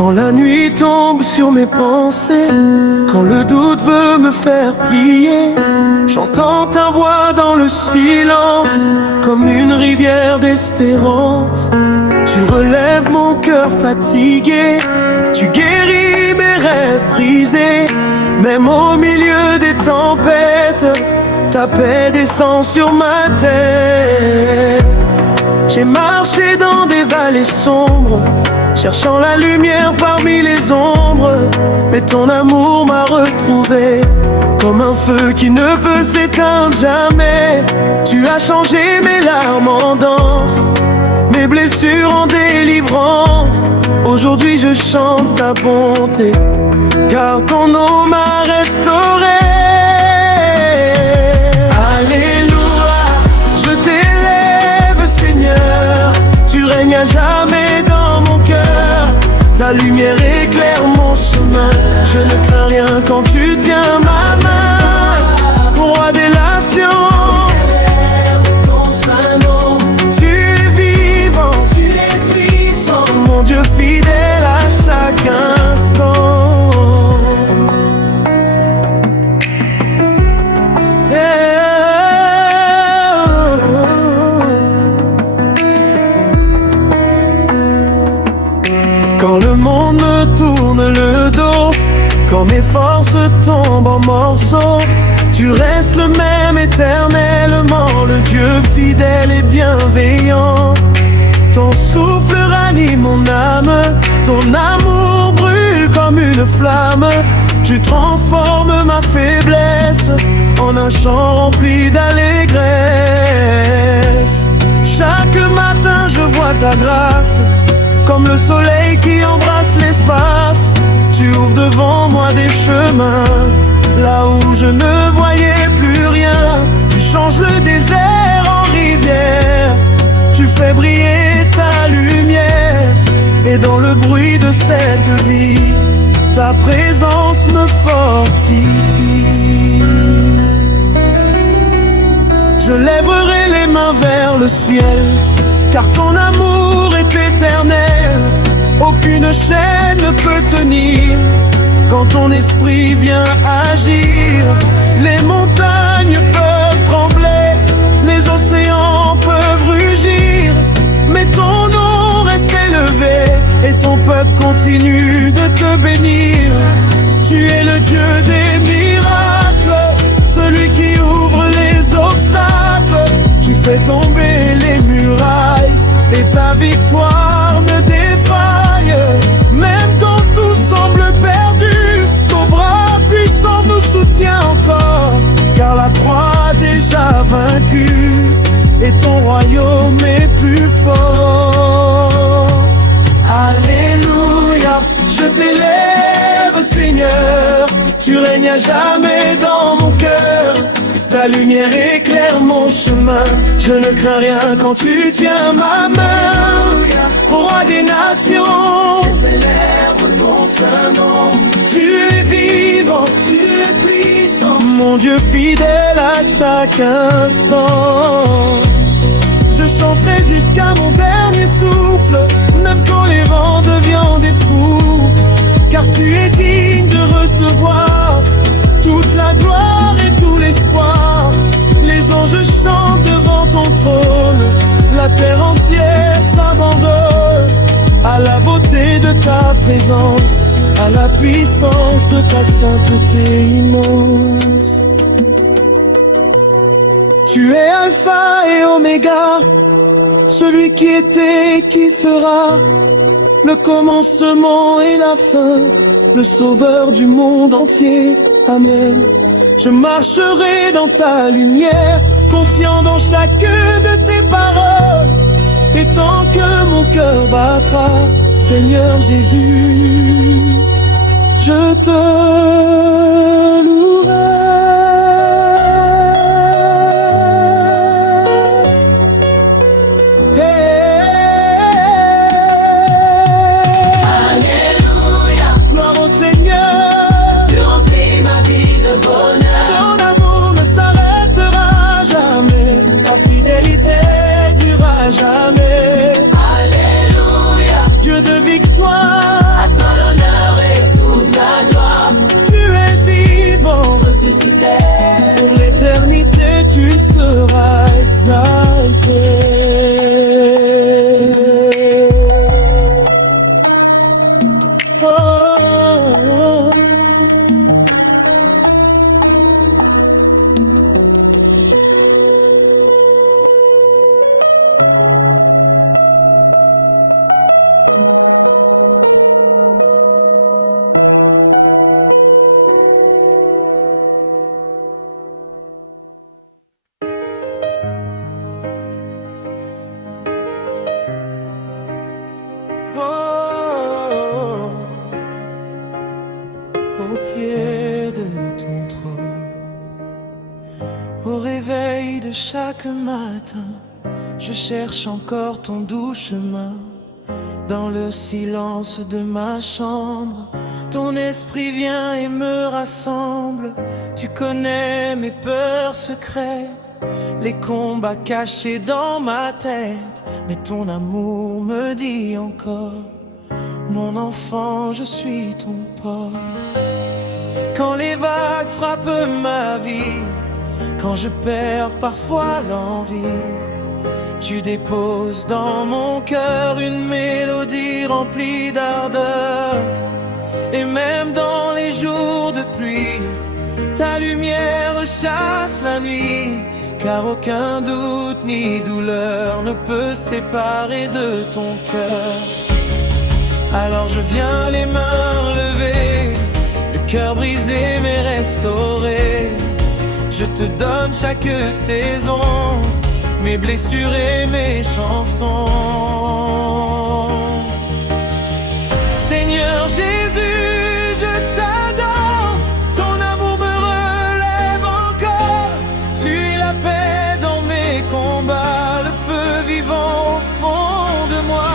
Quand la nuit tombe sur mes pensées, quand le doute veut me faire plier, j'entends ta voix dans le silence, comme une rivière d'espérance. Tu relèves mon cœur fatigué, tu guéris mes rêves brisés. Même au milieu des tempêtes, ta paix descend sur ma tête. J'ai marché dans des vallées sombres, cherchant la lumière parmi les ombres, mais ton amour m'a retrouvé, comme un feu qui ne peut s'éteindre jamais. Tu as changé mes larmes en danse, mes blessures en délivrance. Aujourd'hui je chante ta bonté, car ton nom m'a restauré. Alléluia, je t'élève Seigneur, tu règnes à jamais dans mon cœur. Ta lumière éclaire mon chemin, je ne crains rien quand tu tiens ma main. Roi des nations, ton saint nom, tu es vivant, tu es puissant, mon Dieu fidèle à chaque instant. Quand le monde me tourne le dos, quand mes forces tombent en morceaux, tu restes le même éternellement, le Dieu fidèle et bienveillant. Ton souffle ranime mon âme, ton amour brûle comme une flamme. Tu transformes ma faiblesse en un chant rempli d'allégresse. Chaque matin je vois ta grâce, comme le soleil qui embrasse l'espace. Tu ouvres devant moi des chemins, là où je ne voyais plus rien. Tu changes le désert en rivière, tu fais briller ta lumière. Et dans le bruit de cette vie, ta présence me fortifie. Je lèverai les mains vers le ciel, car ton amour est éternel. Aucune chaîne ne peut tenir quand ton esprit vient agir. Les montagnes peuvent trembler, les océans peuvent rugir, mais ton nom reste élevé et ton peuple continue de te bénir. Tu es le Dieu des miracles, celui qui ouvre les obstacles. Tu fais tomber les murailles et ta victoire me défaille. Même quand tout semble perdu, ton bras puissant nous soutient encore, car la croix a déjà vaincu et ton royaume est plus fort. Alléluia, je t'élève Seigneur, tu règnes à jamais dans mon cœur. Ta lumière éclaire mon chemin, je ne crains rien quand tu tiens ma main. Roi des nations, je célèbre ton saint nom. Tu es vivant, tu es puissant, mon Dieu fidèle à chaque instant. Je chanterai jusqu'à mon dernier souffle, même quand les vents deviennent des fous, car tu es digne de recevoir toute la gloire et tout l'espoir. Les anges chantent devant ton trône, la terre entière s'abandonne à la beauté de ta présence, à la puissance de ta sainteté immense. Tu es Alpha et Oméga, celui qui était et qui sera, le commencement et la fin, le sauveur du monde entier. Amen. Je marcherai dans ta lumière, confiant dans chacune de tes paroles. Et tant que mon cœur battra, Seigneur Jésus, je te louerai. Jamais. Alléluia. Dieu de victoire, à toi Oh, au pied de ton trône, au réveil de chaque matin, je cherche encore ton doux chemin. Dans le silence de ma chambre, ton esprit vient et me rassemble. Tu connais mes peurs secrètes, les combats cachés dans ma tête. Mais ton amour me dit encore: mon enfant, je suis ton port. Quand les vagues frappent ma vie, quand je perds parfois l'envie, tu déposes dans mon cœur une mélodie remplie d'ardeur. Et même dans les jours de pluie, ta lumière chasse la nuit. Car aucun doute ni douleur ne peut séparer de ton cœur. Alors je viens les mains levées, le cœur brisé mais restauré. Je te donne chaque saison, mes blessures et mes chansons. Seigneur Jésus, je t'adore, ton amour me relève encore. Tu es la paix dans mes combats, le feu vivant au fond de moi.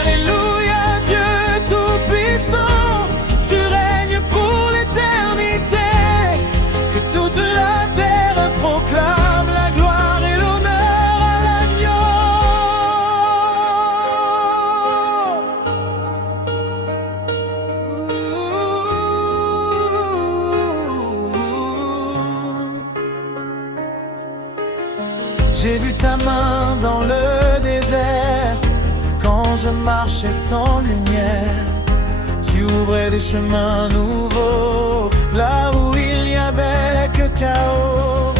Alléluia, Dieu tout-puissant, tu règnes pour l'éternité. Que toute la terre proclame la gloire et l'honneur à l'agneau. J'ai vu ta main dans le désert, quand je marchais sans lumière. Tu ouvrais des chemins nouveaux, là où il n'y avait que chaos.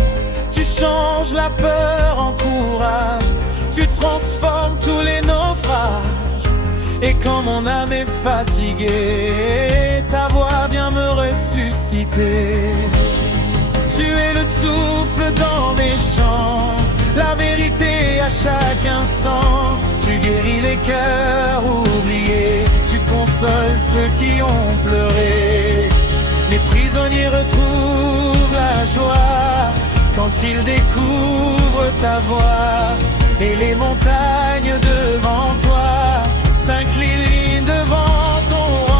Tu changes la peur en courage, tu transformes tous les naufrages. Et quand mon âme est fatiguée, ta voix vient me ressusciter. Tu es le souffle dans mes chants, la vérité à chaque instant. Tu guéris les cœurs oubliés, tu consoles ceux qui ont pleuré. Les prisonniers retrouvent la joie quand ils découvrent ta voix. Et les montagnes devant toi s'inclinent devant ton roi.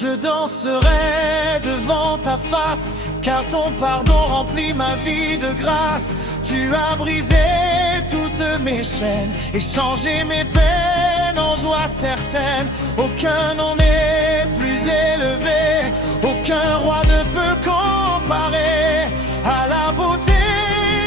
Je danserai devant ta face, car ton pardon remplit ma vie de grâce. Tu as brisé toutes mes chaînes et changé mes peines en joie certaine. Aucun nom n'est plus élevé, aucun roi ne peut comparer à la beauté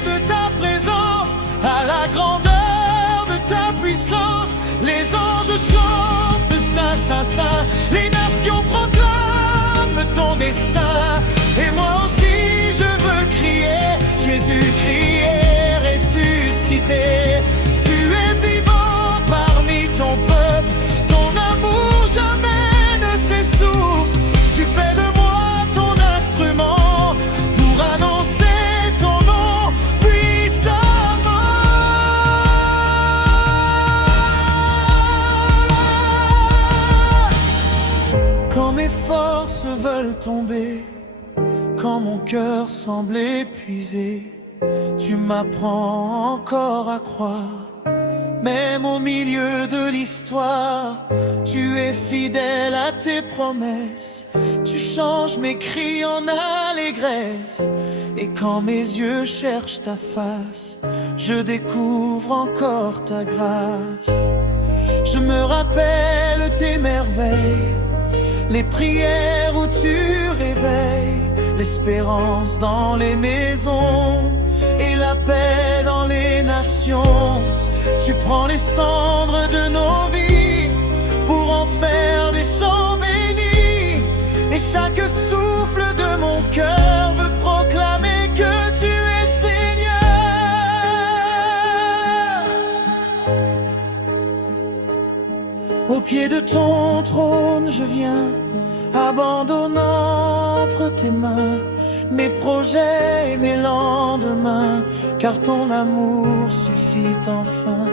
de ta présence, à la grandeur de ta puissance. Les anges chantent Saint, Saint, Saint, les nations proclament ton destin. Et moi aussi je veux crier, Jésus crier, ressuscité. Tu es vivant parmi ton peuple, ton amour jamais ne s'essouffle. Tu fais de moi ton instrument pour annoncer ton nom puissamment. Quand mes forces veulent tomber, quand mon cœur semble épuisé, tu m'apprends encore à croire. Même au milieu de l'histoire, tu es fidèle à tes promesses. Tu changes mes cris en allégresse. Et quand mes yeux cherchent ta face, je découvre encore ta grâce. Je me rappelle tes merveilles, les prières où tu réveilles l'espérance dans les maisons et la paix dans les nations. Tu prends les cendres de nos vies pour en faire des chants bénis. Et chaque souffle de mon cœur veut proclamer que tu es Seigneur. Au pied de ton trône je viens, abandonnant entre tes mains mes projets et mes lendemains, car ton amour suffit enfin.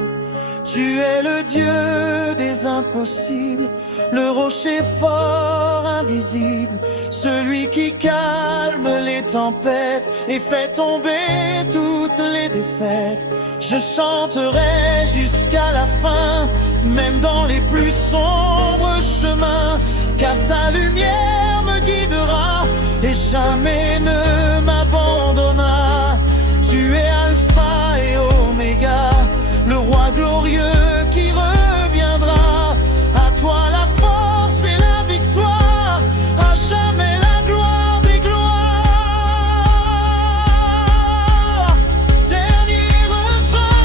Tu es le Dieu des impossibles, le rocher fort invisible, celui qui calme les tempêtes et fait tomber toutes les défaites. Je chanterai jusqu'à la fin, même dans les plus sombres chemins, car ta lumière me guidera et jamais ne m'abandonnera. Tu es Alpha et Oméga, le roi glorieux qui reviendra. À toi la force et la victoire, à jamais la gloire des gloires. Dernier refrain.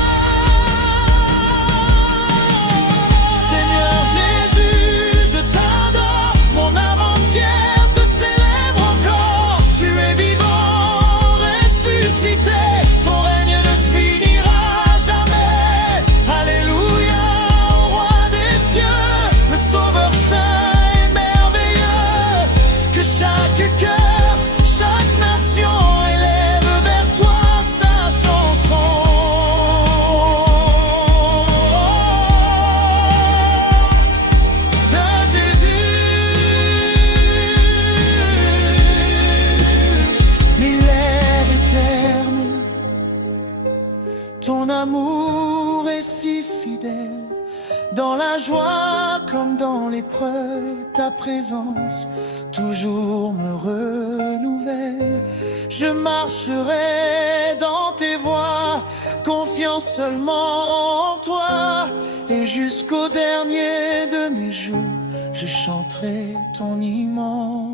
Seigneur Jésus, je t'adore, mon âme entière te célèbre encore. Tu es vivant, ressuscité, ton règne ne finira jamais. Alléluia au roi des cieux, le sauveur saint et merveilleux. Que chaque cœur, chaque nation élève vers toi sa chanson. De Jésus, l'ère éternelle. Ton amour est si fidèle, dans la joie comme dans l'épreuve, ta présence toujours me renouvelle. Je marcherai dans tes voies, confiant seulement en toi, et jusqu'au dernier de mes jours, je chanterai ton immense